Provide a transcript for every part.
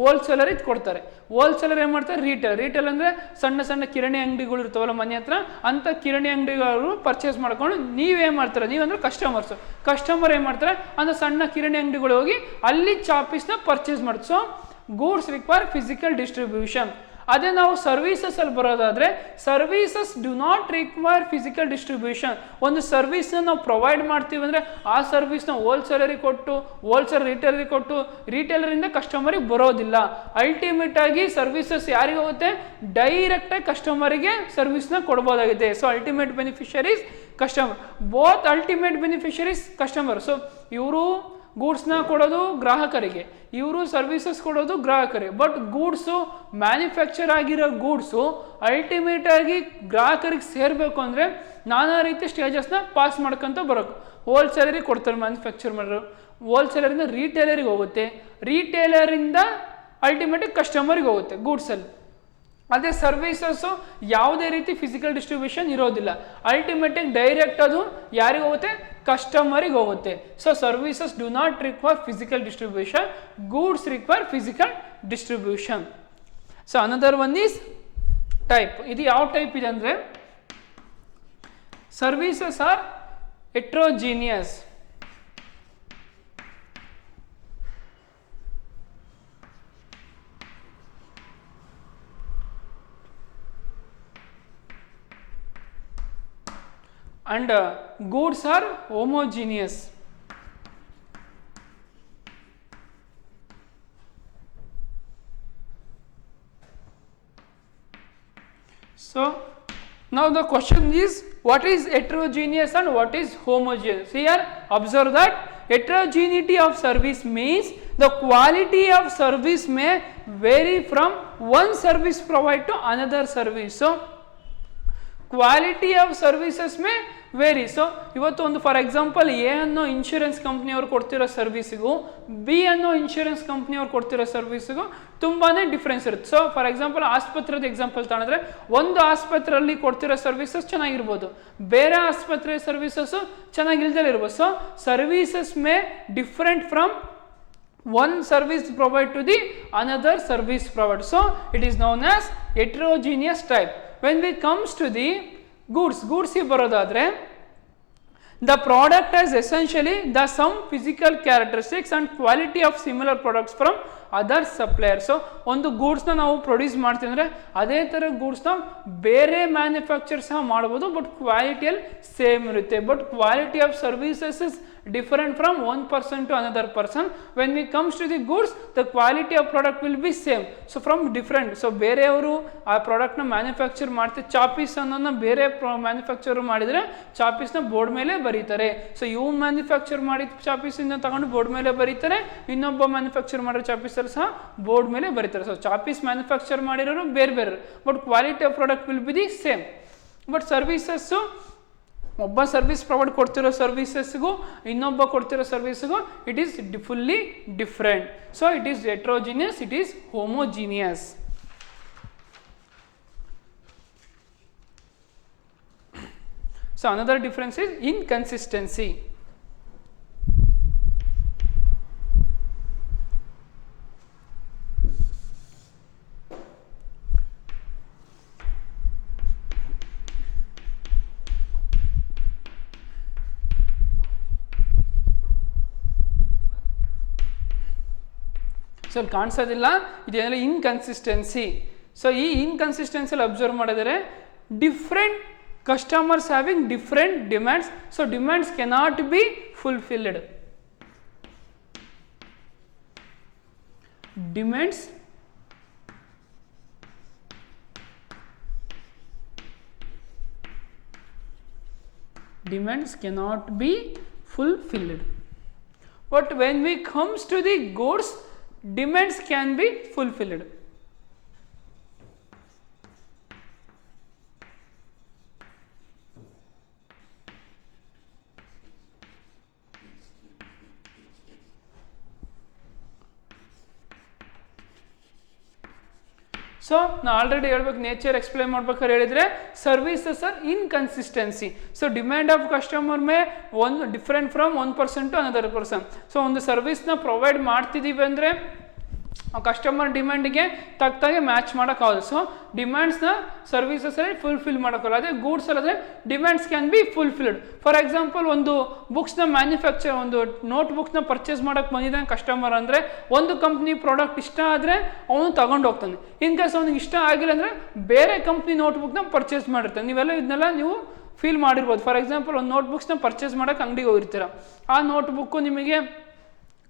ಹೋಲ್ಸೇಲರಿಗೆ ಕೊಡ್ತಾರೆ. ಹೋಲ್ಸೇಲರ್ ಏನು ಮಾಡ್ತಾರೆ, ರಿಟೇಲ್ ಅಂದರೆ ಸಣ್ಣ ಸಣ್ಣ ಕಿರಾಣಿ ಅಂಗಡಿಗಳು ಇರ್ತಾವಲ್ಲ ಮನೆ ಹತ್ರ, ಅಂಥ ಕಿರಾಣಿ ಅಂಗಡಿಗಳು ಪರ್ಚೇಸ್ ಮಾಡ್ಕೊಂಡು ನೀವೇನು ಮಾಡ್ತಾರೆ, ನೀವಂದ್ರೆ ಕಸ್ಟಮರ್ ಏನು ಮಾಡ್ತಾರೆ ಅಂದರೆ ಸಣ್ಣ ಕಿರಾಣಿ ಅಂಗಡಿಗಳು ಹೋಗಿ ಅಲ್ಲಿ ಚಾಪೀಸ್ನ ಪರ್ಚೇಸ್ ಮಾಡ್ತಾರೆ. So goods require physical distribution. ಅದೇ ನಾವು ಸರ್ವೀಸಸ್ ಅಲ್ಲಿ ಬರೋದಾದ್ರೆ, services do not require physical distribution. ಒಂದು ಸರ್ವಿಸ್ನ ನಾವು ಪ್ರೊವೈಡ್ ಮಾಡ್ತೀವಿ ಅಂದರೆ ಆ ಸರ್ವಿಸ್ನ ಹೋಲ್ಸೇಲರಿಗೆ ಕೊಟ್ಟು, ಹೋಲ್ಸೇಲ್ ರಿಟೇಲರಿಗೆ ಕೊಟ್ಟು, ರಿಟೇಲರಿಂದ ಕಸ್ಟಮರಿಗೆ ಬರೋದಿಲ್ಲ. ಅಲ್ಟಿಮೇಟ್ ಆಗಿ ಸರ್ವಿಸಸ್ ಯಾರಿಗೆ ಹೋಗುತ್ತೆ, ಡೈರೆಕ್ಟಾಗಿ ಕಸ್ಟಮರಿಗೆ ಸರ್ವಿಸ್ನ ಕೊಡ್ಬೋದಾಗಿದೆ. So ultimate beneficiaries customer, both ultimate beneficiaries customer. So ಇವರು ಗೂಡ್ಸ್ನ ಕೊಡೋದು ಗ್ರಾಹಕರಿಗೆ, ಇವರು ಸರ್ವಿಸಸ್ ಕೊಡೋದು ಗ್ರಾಹಕರಿಗೆ. ಬಟ್ ಗೂಡ್ಸು ಮ್ಯಾನುಫ್ಯಾಕ್ಚರ್ ಆಗಿರೋ ಗೂಡ್ಸು ಅಲ್ಟಿಮೇಟ್ ಆಗಿ ಗ್ರಾಹಕರಿಗೆ ಸೇರಬೇಕು ಅಂದರೆ ನಾನಾ ರೀತಿ ಸ್ಟೇಜಸ್ನ ಪಾಸ್ ಮಾಡ್ಕೊತ ಬರೋದು. ಹೋಲ್ಸೇಲರಿಗೆ ಕೊಡ್ತಾರೆ ಮ್ಯಾನುಫ್ಯಾಕ್ಚರ್ ಮಾಡೋರು, ಹೋಲ್ಸೇಲರಿಂದ ರಿಟೇಲರಿಗೆ ಹೋಗುತ್ತೆ, ರಿಟೇಲರಿಂದ ಅಲ್ಟಿಮೇಟಾಗಿ ಕಸ್ಟಮರಿಗೆ ಹೋಗುತ್ತೆ ಗೂಡ್ಸಲ್ಲಿ. ಅದೇ ಸರ್ವಿಸಸ್ಸು ಯಾವುದೇ ರೀತಿ ಫಿಸಿಕಲ್ ಡಿಸ್ಟ್ರಿಬ್ಯೂಷನ್ ಇರೋದಿಲ್ಲ, ಅಲ್ಟಿಮೇಟಾಗಿ ಡೈರೆಕ್ಟ್ ಅದು ಯಾರಿಗೆ ಹೋಗುತ್ತೆ, ಕಸ್ಟಮರಿಗೆ ಹೋಗುತ್ತೆ. So services do not require physical distribution, goods require physical distribution. So another one is type. ಇದು ಯಾವ ಟೈಪ್ ಇದೆ ಅಂದರೆ, services are heterogeneous. And goods are homogeneous. So now the question is, what is heterogeneous and what is homogeneous? Here observe that heterogeneity of service means the quality of service may vary from one service provider to another service. So quality of services may vary. So ಇವತ್ತು ಒಂದು for example A ಅನ್ನೋ insurance ಕಂಪ್ನಿಯವ್ರು ಕೊಡ್ತಿರೋ ಸರ್ವಿಸಿಗೂ B ಅನ್ನೋ insurance ಕಂಪ್ನಿಯವ್ರು ಕೊಡ್ತಿರೋ ಸರ್ವಿಸಿಗೂ ತುಂಬಾ ಡಿಫ್ರೆನ್ಸ್ ಇರುತ್ತೆ. ಸೊ ಫಾರ್ ಎಕ್ಸಾಂಪಲ್ ಆಸ್ಪತ್ರೆದ ಎಕ್ಸಾಂಪಲ್ ತಗೊಂಡ್ರೆ, ಒಂದು ಆಸ್ಪತ್ರೆಯಲ್ಲಿ ಕೊಡ್ತಿರೋ ಸರ್ವಿಸಸ್ ಚೆನ್ನಾಗಿರ್ಬೋದು, ಬೇರೆ ಆಸ್ಪತ್ರೆ ಸರ್ವಿಸಸ್ಸು ಚೆನ್ನಾಗಿಲ್ದೇ ಇರ್ಬೋದು. So services May different from one service provider to the another service provider. So it is known as heterogeneous type. When it comes to the goods ಬರೋದಾದ್ರೆ, the product has essentially the some physical characteristics and quality of similar products from other supplier. So ಒಂದು ಗೂಡ್ಸ್ನ ನಾವು produce ಮಾಡ್ತೀವಿ ಅಂದರೆ ಅದೇ ಥರ ಗೂಡ್ಸ್ನ ಬೇರೆ manufacture ಸಹ ಮಾಡ್ಬೋದು, ಬಟ್ ಕ್ವಾಲಿಟಿಯಲ್ಲಿ ಸೇಮ್ ಇರುತ್ತೆ. But quality of services is different from one person to another person. When it comes to the goods, the quality of product will be same. So from different, so ಬೇರೆಯವರು ಆ ಪ್ರಾಡಕ್ಟ್ನ manufacture ಮಾಡ್ತಾರೆ, ಚಾಪೀಸ್ ಅನ್ನೋದನ್ನ ಬೇರೆ manufacture ಮಾಡಿದರೆ ಚಾಪೀಸ್ನ board ಮೇಲೆ ಬರೀತಾರೆ. So ಇವು ಮ್ಯಾನುಫ್ಯಾಕ್ಚರ್ ಮಾಡಿದ ಚಾಪೀಸಿಂದ ತಗೊಂಡು ಬೋರ್ಡ್ ಮೇಲೆ ಬರೀತಾರೆ, ಇನ್ನೊಬ್ಬ ಮ್ಯಾನುಫ್ಯಾಕ್ಚರ್ ಮಾಡಿರೋ ಚಾಪೀಸಲ್ಲಿ ಸಹ ಬೋರ್ಡ್ ಮೇಲೆ ಬರೀತಾರೆ. ಸೊ ಚಾಪೀಸ್ ಮ್ಯಾನುಫ್ಯಾಕ್ಚರ್ ಮಾಡಿರೋರು ಬೇರೆ ಬೇರೆ, but quality of product will be the same. But services ಒಬ್ಬ ಸರ್ವಿಸ್ ಪ್ರೊವೈಡ್ ಕೊಡ್ತಿರೋ ಸರ್ವಿಸಸ್ಗೂ ಇನ್ನೊಬ್ಬ ಕೊಡ್ತಿರೋ ಸರ್ವಿಸ್ಗೂ it is fully different. So it is heterogeneous, it is homogeneous. So another difference is inconsistency. So ಅಲ್ಲಿ ಕಾಣಿಸೋದಿಲ್ಲ, ಇದೇನೆಲ್ಲ ಇನ್ಕನ್ಸಿಸ್ಟೆನ್ಸಿ. ಸೊ ಈ ಇನ್ಕನ್ಸಿಸ್ಟೆನ್ಸಿಯಲ್ಲಿ ಅಬ್ಸರ್ವ್ ಮಾಡಿದರೆ different customers having different demands. So demands cannot be fulfilled. Demands cannot be fulfilled. But when we comes to the goods, demands can be fulfilled. So ನಾ already ಹೇಳ್ಬೇಕು, nature explain ಮಾಡ್ಬೇಕಾದ್ರೆ ಹೇಳಿದ್ರೆ services are inconsistency. So demand of customer may ಒಂದು different from one person to another person. So ಒಂದು ಸರ್ವಿಸ್ನ provide ಮಾಡ್ತಿದ್ದೀವಿ ಅಂದರೆ customer ಡಿಮ್ಯಾಂಡಿಗೆ ತಕ್ಕಾಗೆ ಮ್ಯಾಚ್ ಮಾಡೋಕ್ಕಾಗಲ್ಲ. ಸೊ ಡಿಮ್ಯಾಂಡ್ಸ್ನ ಸರ್ವಿಸಸಲ್ಲಿ ಫುಲ್ಫಿಲ್ ಮಾಡೋಕ್ಕಲ್ಲ. ಅದೇ ಗೂಡ್ಸ್ ಅಲ್ಲದೆ demands can be fulfilled. For example ಒಂದು ಬುಕ್ಸ್ನ ಮ್ಯಾನುಫ್ಯಾಕ್ಚರ್, ಒಂದು ನೋಟ್ ಬುಕ್ಸ್ನ ಪರ್ಚೇಸ್ ಮಾಡೋಕ್ಕೆ ಬಂದಿದ್ದಾನೆ ಕಸ್ಟಮರ್ ಅಂದರೆ, ಒಂದು ಕಂಪ್ನಿ ಪ್ರಾಡಕ್ಟ್ ಇಷ್ಟ ಆದರೆ ಅವನು ತಗೊಂಡು ಹೋಗ್ತಾನೆ. ಇನ್ ಕೇಸ್ ಅವ್ನಿಗೆ ಇಷ್ಟ ಆಗಿಲ್ಲ ಅಂದರೆ ಬೇರೆ ಕಂಪ್ನಿ ನೋಟ್ಬುಕ್ನ ಪರ್ಚೇಸ್ ಮಾಡಿರ್ತಾನೆ. ನೀವೆಲ್ಲ ಇದನ್ನೆಲ್ಲ ನೀವು ಫೀಲ್ ಮಾಡಿರ್ಬೋದು. ಫಾರ್ ಎಕ್ಸಾಂಪಲ್ ಒಂದು ನೋಟ್ಬುಕ್ಸ್ನ ಪರ್ಚೇಸ್ ಮಾಡೋಕ್ಕೆ ಅಂಗಡಿಗೆ ಹೋಗಿರ್ತೀರ, ಆ ನೋಟ್ಬುಕ್ಕು ನಿಮಗೆ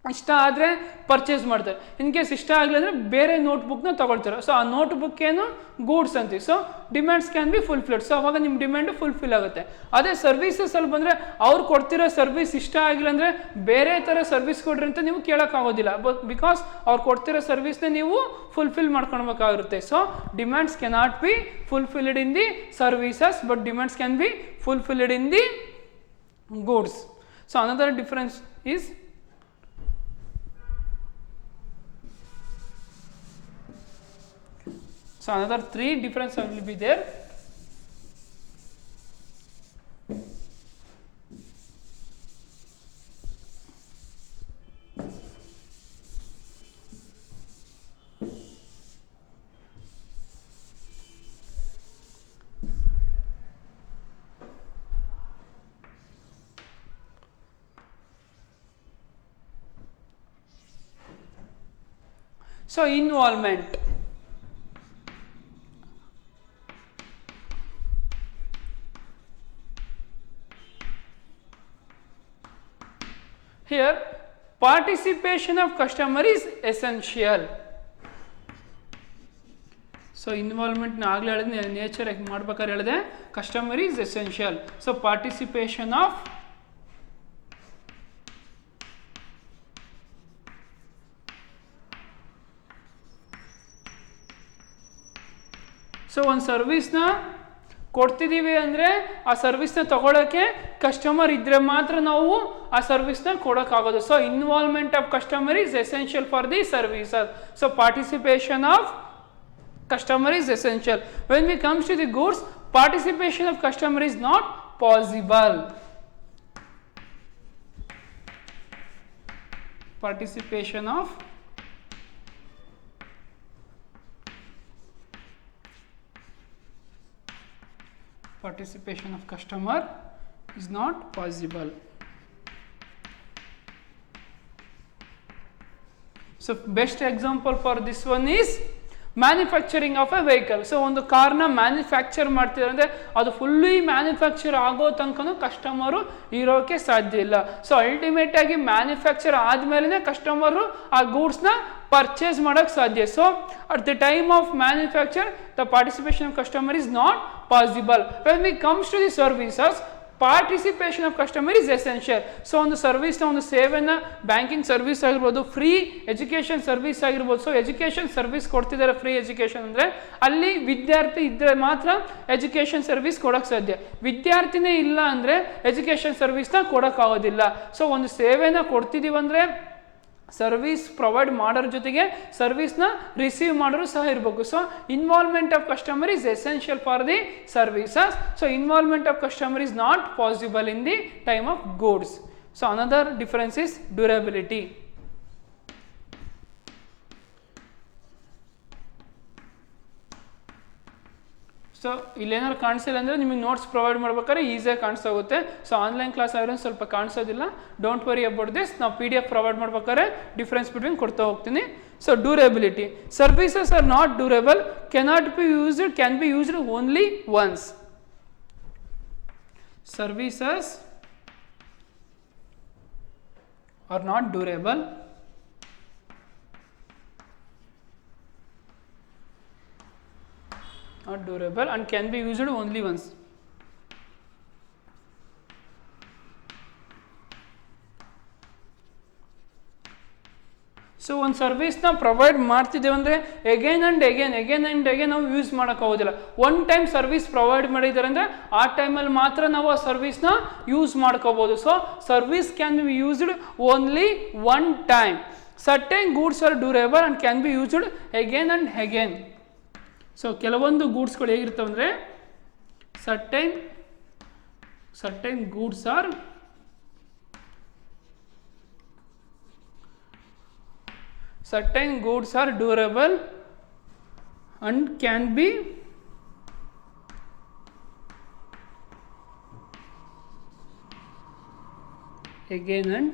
ಇಷ್ಟ ಆದರೆ ಪರ್ಚೇಸ್ ಮಾಡ್ತಾರೆ. ಇನ್ ಕೇಸ್ ಇಷ್ಟ ಆಗಲಿ ಅಂದರೆ ಬೇರೆ ನೋಟ್ಬುಕ್ನ ತೊಗೊಳ್ತಾರೆ. ಸೊ ಆ ನೋಟ್ಬುಕ್ ಏನು ಗೂಡ್ಸ್ ಅಂತೀವಿ. So demands can be fulfilled. So ಅವಾಗ ನಿಮ್ಮ ಡಿಮ್ಯಾಂಡು ಫುಲ್ಫಿಲ್ ಆಗುತ್ತೆ. ಅದೇ ಸರ್ವಿಸಸಲ್ಲಿ ಬಂದರೆ ಅವ್ರು ಕೊಡ್ತಿರೋ ಸರ್ವಿಸ್ ಇಷ್ಟ ಆಗಿಲ್ಲ ಅಂದರೆ ಬೇರೆ ಥರ ಸರ್ವಿಸ್ ಕೊಡ್ರಿ ಅಂತ ನೀವು ಕೇಳೋಕ್ಕಾಗೋದಿಲ್ಲ. ಬಿಕಾಸ್ ಅವ್ರು ಕೊಡ್ತಿರೋ ಸರ್ವಿಸ್ನ ನೀವು ಫುಲ್ಫಿಲ್ ಮಾಡ್ಕೊಳ್ಬೇಕಾಗಿರುತ್ತೆ. So demands cannot be fulfilled in the services, but demands can be fulfilled in the goods. So another difference is so another 3 differences will be there. So involvement. Here participation of customer is essential. So involvement na agಲೇ ಹೇಳಿದೆ, nature ಮಾಡ್ಬೇಕಾದ್ರೆ ಹೇಳಿದೆ customer is essential. So participation of so ಒಂದು ಸರ್ವಿಸ್ನ ಕೊಡ್ತಿದ್ದೀವಿ ಅಂದರೆ ಆ ಸರ್ವಿಸ್ನ ತಗೊಳ್ಳೋಕ್ಕೆ customer ಇದ್ದರೆ ಮಾತ್ರ ನಾವು ಆ ಸರ್ವಿಸ್ನ ಕೊಡೋಕ್ಕಾಗೋದು. So involvement of customer is essential for the services. So participation of customer is essential. When we comes to the goods, participation of customer is not possible. Participation of customer is not possible. So best example for this one is manufacturing of A vehicle. So ಒಂದು ಕಾರ್ನ manufacture ಮಾಡ್ತಿದ್ದಾರೆ ಅಂದರೆ ಅದು fully manufacture ಆಗೋ ತನಕನೂ customer ಇರೋಕ್ಕೆ ಸಾಧ್ಯ ಇಲ್ಲ. ಸೊ ಅಲ್ಟಿಮೇಟಾಗಿ ಮ್ಯಾನುಫ್ಯಾಕ್ಚರ್ ಆದಮೇಲೆ ಕಸ್ಟಮರು ಆ ಗೂಡ್ಸ್ನ ಪರ್ಚೇಸ್ ಮಾಡೋಕ್ಕೆ ಸಾಧ್ಯ. So at the time of manufacture the participation of customer is not possible. When we comes to the services, participation of customer is essential. So ಒಂದು ಸರ್ವಿಸ್ನ, ಒಂದು ಸೇವೆನ, ಬ್ಯಾಂಕಿಂಗ್ ಸರ್ವಿಸ್ ಆಗಿರ್ಬೋದು, ಫ್ರೀ ಎಜುಕೇಷನ್ ಸರ್ವಿಸ್ ಆಗಿರ್ಬೋದು. So education service ಕೊಡ್ತಿದ್ದಾರೆ, free education ಅಂದರೆ ಅಲ್ಲಿ ವಿದ್ಯಾರ್ಥಿ ಇದ್ದರೆ ಮಾತ್ರ ಎಜುಕೇಷನ್ ಸರ್ವಿಸ್ ಕೊಡೋಕ್ಕೆ ಸಾಧ್ಯ. ವಿದ್ಯಾರ್ಥಿನೇ ಇಲ್ಲ ಅಂದರೆ ಎಜುಕೇಷನ್ ಸರ್ವಿಸ್ನ ಕೊಡೋಕ್ಕಾಗೋದಿಲ್ಲ. ಸೊ ಒಂದು ಸೇವೆನ ಕೊಡ್ತಿದ್ದೀವಿ ಅಂದರೆ ಸರ್ವಿಸ್ ಪ್ರೊವೈಡ್ ಮಾಡೋರ ಜೊತೆಗೆ ಸರ್ವಿಸ್ನ ರಿಸೀವ್ ಮಾಡೋರು ಸಹ ಇರಬೇಕು. So involvement of customer is essential for the services. So involvement of customer is not possible in the time of goods. So another difference is durability. So ಇಲ್ಲೇನಾದ್ರು ಕಾಣಿಸಿಲ್ಲ ಅಂದರೆ ನಿಮಗೆ ನೋಟ್ಸ್ ಪ್ರೊವೈಡ್ ಮಾಡ್ಬೇಕಾದ್ರೆ ಈಸಿಯಾಗಿ ಕಾಣಿಸೋಗುತ್ತೆ. ಸೊ ಆನ್ಲೈನ್ ಕ್ಲಾಸ್ ಆಗಿರೋ ಸ್ವಲ್ಪ ಕಾಣಿಸೋದಿಲ್ಲ, don't worry about this. ನಾವು PDF ಪ್ರೊವೈಡ್ ಮಾಡ್ಬೇಕಾದ್ರೆ ಡಿಫ್ರೆನ್ಸ್ ಬಿಟ್ವೀನ್ ಕೊಡ್ತಾ ಹೋಗ್ತೀನಿ. So durability, services R not durable, cannot be used, can be used only once. ಸರ್ವಿಸಸ್ ಆರ್ ನಾಟ್ ಡ್ಯೂರಬಲ್, not durable, and can be used only once. So ಒಂದು ಸರ್ವಿಸ್ನ provide ಮಾಡ್ತಿದ್ದೇವೆ ಅಂದರೆ ಎಗೇನ್ ಆ್ಯಂಡ್ ಎಗೇನ್ ನಾವು use ಮಾಡೋಕ್ಕಾಗೋದಿಲ್ಲ. ಒನ್ ಟೈಮ್ ಸರ್ವಿಸ್ ಪ್ರೊವೈಡ್ ಮಾಡಿದ್ದಾರೆ ಅಂದರೆ ಆ ಟೈಮಲ್ಲಿ ಮಾತ್ರ ನಾವು ಆ ಸರ್ವಿಸ್ನ ಯೂಸ್ ಮಾಡ್ಕೋಬೋದು. So service can be used only one time. Certain goods are durable and can be used again and again. So ಕೆಲವೊಂದು ಗೂಡ್ಸ್ಗಳು ಹೇಗಿರ್ತವೆ ಅಂದರೆ certain goods are certain goods are durable and can be again and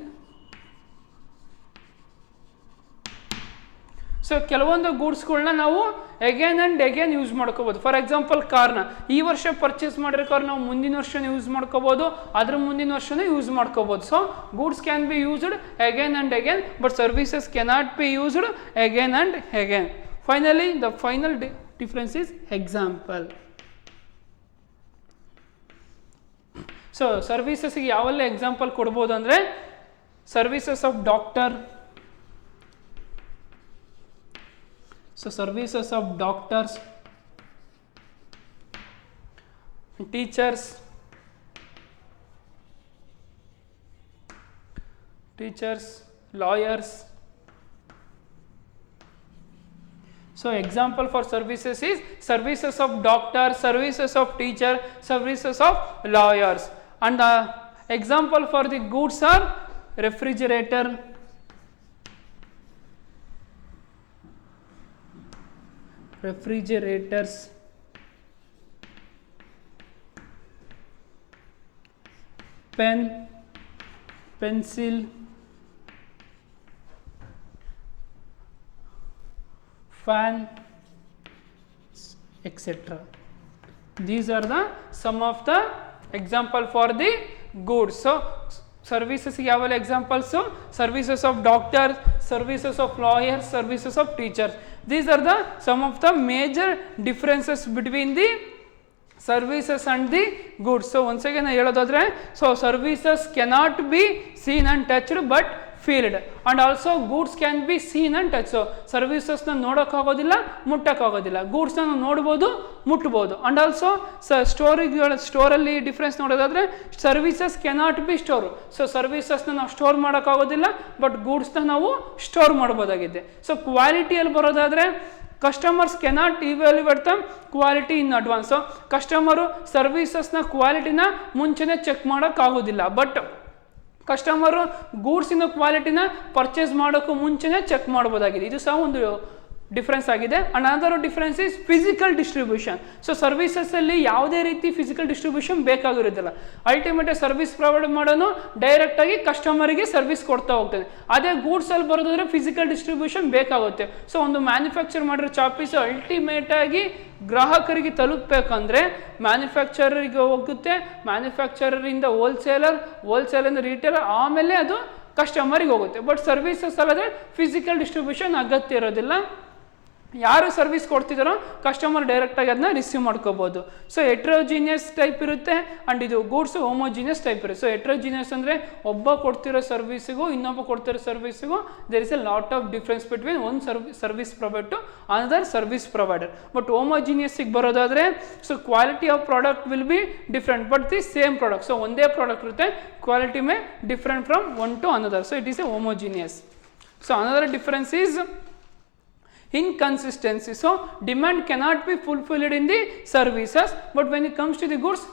so ಕೆಲವೊಂದು ಗೂಡ್ಸ್ಗಳನ್ನ ನಾವು again and again use ಮಾಡ್ಕೋಬೋದು. For example ಕಾರ್ನ ಈ ವರ್ಷ ಪರ್ಚೇಸ್ ಮಾಡಿರೋ ಕಾರ್ ನಾವು ಮುಂದಿನ ವರ್ಷನೂ ಯೂಸ್ ಮಾಡ್ಕೋಬೋದು, ಅದ್ರ ಮುಂದಿನ ವರ್ಷನೂ ಯೂಸ್ ಮಾಡ್ಕೋಬೋದು. So goods can be used again and again, but services cannot be used again and again. Finally the final difference is example. So ಸರ್ವಿಸಸ್ಗೆ ಯಾವೆಲ್ಲ ಎಕ್ಸಾಂಪಲ್ ಕೊಡ್ಬೋದು ಅಂದರೆ services of doctor. So services of doctors, teachers, lawyers. So example for services is services of doctor, services of teacher, services of lawyers. And the example for the goods are refrigerator, refrigerators, pen, pencil, fan, etc. These are the some of the example for the goods. So services ಯಾವೆಲ್ಲ examples? So services of doctors, services of lawyers, services of teachers. These are the some of the major differences between the services and the goods. So once again ಹೇಳೋದಾದ್ರೆ, so services cannot be seen and touched but felt and also goods can be seen and touch. So ಸರ್ವಿಸಸ್ನ ನೋಡೋಕ್ಕಾಗೋದಿಲ್ಲ, ಮುಟ್ಟೋಕ್ಕಾಗೋದಿಲ್ಲ. ಗೂಡ್ಸ್ನ ನಾವು ನೋಡ್ಬೋದು, ಮುಟ್ಬೋದು. And also ಸ್ಟೋರಲ್ಲಿ difference ನೋಡೋದಾದರೆ services cannot be store. So ಸರ್ವಿಸಸ್ನ ನಾವು ಸ್ಟೋರ್ ಮಾಡೋಕ್ಕಾಗೋದಿಲ್ಲ, ಬಟ್ ಗೂಡ್ಸ್ನ ನಾವು ಸ್ಟೋರ್ ಮಾಡ್ಬೋದಾಗಿದೆ. ಸೊ ಕ್ವಾಲಿಟಿಯಲ್ಲಿ ಬರೋದಾದರೆ customers cannot evaluate the quality in advance. So customer ಸರ್ವಿಸಸ್ನ ಕ್ವಾಲಿಟಿನ ಮುಂಚೆನೇ ಚೆಕ್ ಮಾಡೋಕ್ಕಾಗೋದಿಲ್ಲ, ಬಟ್ ಕಸ್ಟಮರು ಗೂಡ್ಸಿನ ಕ್ವಾಲಿಟಿನ ಪರ್ಚೇಸ್ ಮಾಡೋಕ್ಕೂ ಮುಂಚೆನೇ ಚೆಕ್ ಮಾಡ್ಬೋದಾಗಿದೆ. ಇದು ಸಹ ಒಂದು ಡಿಫ್ರೆನ್ಸ್ ಆಗಿದೆ. And other difference is physical distribution. So ಸರ್ವಿಸಸ್ಸಲ್ಲಿ ಯಾವುದೇ ರೀತಿ ಫಿಸಿಕಲ್ ಡಿಸ್ಟ್ರಿಬ್ಯೂಷನ್ ಬೇಕಾಗಿರೋದಿಲ್ಲ. ಅಲ್ಟಿಮೇಟ್ ಸರ್ವಿಸ್ ಪ್ರೊವೈಡ್ ಮಾಡೋನು ಡೈರೆಕ್ಟಾಗಿ ಕಸ್ಟಮರಿಗೆ ಸರ್ವಿಸ್ ಕೊಡ್ತಾ ಹೋಗ್ತದೆ. ಅದೇ ಗೂಡ್ಸಲ್ಲಿ ಬರೋದಾದ್ರೆ ಫಿಸಿಕಲ್ ಡಿಸ್ಟ್ರಿಬ್ಯೂಷನ್ ಬೇಕಾಗುತ್ತೆ. ಸೊ ಒಂದು ಮ್ಯಾನುಫ್ಯಾಕ್ಚರ್ ಮಾಡಿರೋ ಚಾಪೀಸು ಅಲ್ಟಿಮೇಟಾಗಿ ಗ್ರಾಹಕರಿಗೆ ತಲುಪಬೇಕಂದ್ರೆ ಮ್ಯಾನುಫ್ಯಾಕ್ಚರರಿಗೆ ಹೋಗುತ್ತೆ, ಮ್ಯಾನುಫ್ಯಾಕ್ಚರರಿಂದ ಹೋಲ್ಸೇಲಿಂದ ರಿಟೇಲರ್, ಆಮೇಲೆ ಅದು ಕಸ್ಟಮರಿಗೆ ಹೋಗುತ್ತೆ. ಬಟ್ ಸರ್ವಿಸಸ್ ಅಲ್ಲದೆ ಫಿಸಿಕಲ್ ಡಿಸ್ಟ್ರಿಬ್ಯೂಷನ್ ಅಗತ್ಯ ಇರೋದಿಲ್ಲ. ಯಾರು ಸರ್ವಿಸ್ ಕೊಡ್ತಿದ್ದಾರೋ ಕಸ್ಟಮರ್ ಡೈರೆಕ್ಟಾಗಿ ಅದನ್ನ ರಿಸೀವ್ ಮಾಡ್ಕೋಬೋದು. ಸೊ ಹೆಟ್ರೋಜಿನಿಯಸ್ ಟೈಪ್ ಇರುತ್ತೆ, ಆ್ಯಂಡ್ ಇದು ಗೂಡ್ಸು ಹೋಮೋಜಿನಿಯಸ್ ಟೈಪ್ ಇರುತ್ತೆ. ಸೊ ಹೆಟ್ರೋಜಿನಿಯಸ್ ಅಂದರೆ ಒಬ್ಬ ಕೊಡ್ತಿರೋ ಸರ್ವಿಸಿಗೂ ಇನ್ನೊಬ್ಬ ಕೊಡ್ತಿರೋ ಸರ್ವಿಸಿಗೂ there is a lot of difference between one service provide to another service provider. But ಹೋಮೋಜಿನಿಯಸ್ಸಿಗೆ ಬರೋದಾದರೆ so quality of product will be different but the same product. So ಒಂದೇ ಪ್ರಾಡಕ್ಟ್ ಇರುತ್ತೆ, quality may different from one to another. So it is a homogeneous. So another difference is inconsistency. So demand cannot be fulfilled in the services, but when it comes to the goods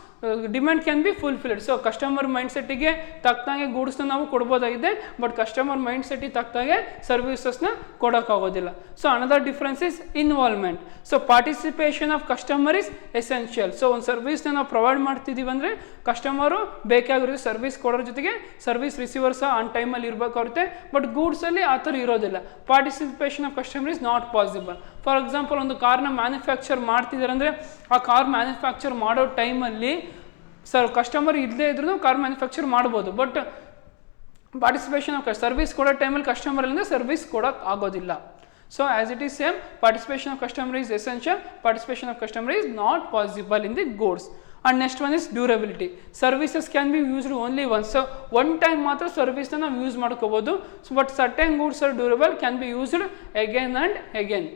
demand can be fulfilled. So customer ಮೈಂಡ್ಸೆಟ್ಟಿಗೆ ತಕ್ಕಂಗೆ ಗೂಡ್ಸ್ನ ನಾವು ಕೊಡ್ಬೋದಾಗಿದೆ, but customer ಮೈಂಡ್ಸೆಟ್ಟಿಗೆ ತಕ್ಕಂಗೆ ಸರ್ವಿಸಸ್ನ ಕೊಡೋಕ್ಕಾಗೋದಿಲ್ಲ. So another difference is involvement. So participation of customer is essential. So ಒಂದು ಸರ್ವಿಸ್ನ ನಾವು ಪ್ರೊವೈಡ್ ಮಾಡ್ತಿದ್ದೀವಿ ಅಂದರೆ ಕಸ್ಟಮರು ಬೇಕಾಗಿರೋದು ಸರ್ವಿಸ್ ಕೊಡೋರ ಜೊತೆಗೆ ಸರ್ವಿಸ್ ರಿಸೀವರ್ಸ ಆನ್ ಟೈಮಲ್ಲಿ ಇರಬೇಕಾಗುತ್ತೆ. ಬಟ್ ಗೂಡ್ಸಲ್ಲಿ ಆ ಥರ ಇರೋದಿಲ್ಲ. Participation of customer is not possible. For example ಒಂದು ಕಾರ್ನ ಮ್ಯಾನುಫ್ಯಾಕ್ಚರ್ ಮಾಡ್ತಿದ್ದಾರೆ ಅಂದರೆ ಆ ಕಾರ್ ಮ್ಯಾನುಫ್ಯಾಕ್ಚರ್ ಮಾಡೋ ಟೈಮಲ್ಲಿ ಕಸ್ಟಮರ್ ಇಲ್ಲದೇ ಇದ್ರೂ ಕಾರ್ ಮ್ಯಾನುಫ್ಯಾಕ್ಚರ್ ಮಾಡ್ಬೋದು. ಬಟ್ ಪಾರ್ಟಿಸಿಪೇಷನ್ ಆಫ್ ಸರ್ವಿಸ್ ಕೊಡೋ ಟೈಮಲ್ಲಿ ಕಸ್ಟಮರ್ ಇಲ್ಲದೆ ಸರ್ವಿಸ್ ಕೊಡೋಕೆ ಆಗೋದಿಲ್ಲ. So as it is same, participation of customer is essential, participation of customer is not possible in the goods. And next one is durability. Services can be used only once. So one time ಮಾತ್ರ ಸರ್ವಿಸ್ನ ನಾವು use ಮಾಡ್ಕೋಬೋದು. So but certain goods are durable, can be used again and again.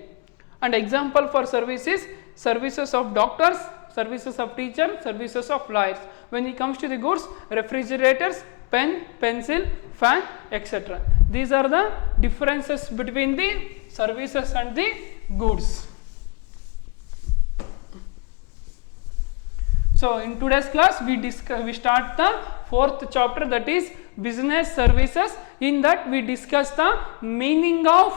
And example for services, services of doctors, services of teachers, services of lawyers. When it comes to the goods, refrigerators, pen, pencil, fan, etc. These are the differences between the services and the goods. So in today's class we start the fourth chapter, that is business services. In that we discuss the meaning of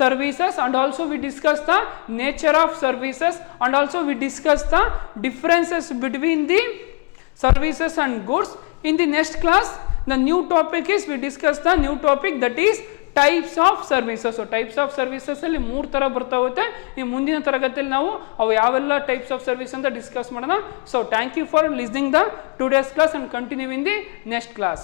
services, and also we discuss the nature of services, and also we discuss the differences between the services and goods. In the next class, the new topic is, we discuss the new topic, that is types of services. So types of services ಅಲ್ಲಿ 3 ತರ ಬರ್ತಾ ಹೋಗುತ್ತೆ. ಈ ಮುಂದಿನ ತರಗತಿಯಲ್ಲಿ ನಾವು ಅವು ಯಾವೆಲ್ಲ types of service ಅಂತ ಡಿಸ್ಕಸ್ ಮಾಡೋಣ. So thank you for listening the today's class and continue in the next class.